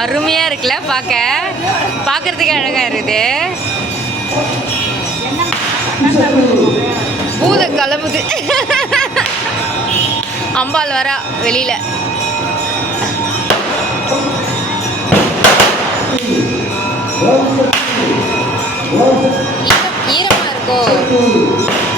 அருமையா இருக்குல்ல பார்க்க. பார்க்கறதுக்கு அழகா இருக்குது. பூத கிளம்புது அம்பாள் வரா வெளியில. இருக்கும்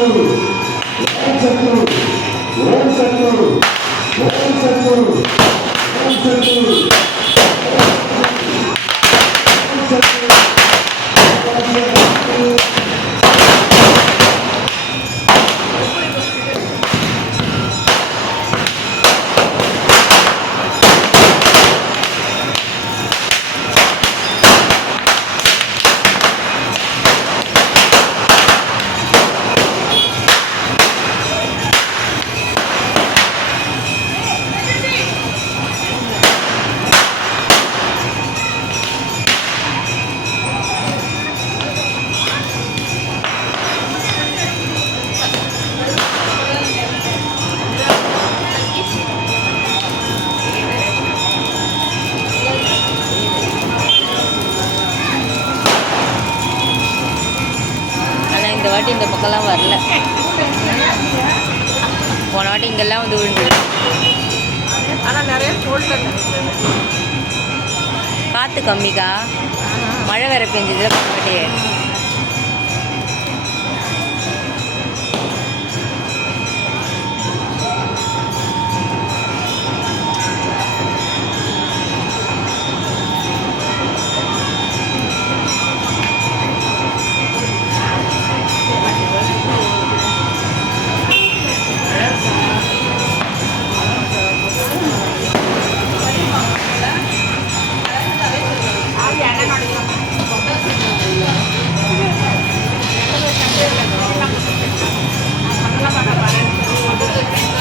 సత్యుడు ఓం సత్యుడు ఓం సత్యుడు ఓం సత్యుడు ఓం సత్యుడు வாட்டி இந்த பக்கம்லாம் வரல. போன வாட்டி இங்கெல்லாம் வந்து விழுந்தது ஆனா நிறைய காற்று கம்மிக்கா. மழை வேற பெஞ்சதுல போன வாட்டி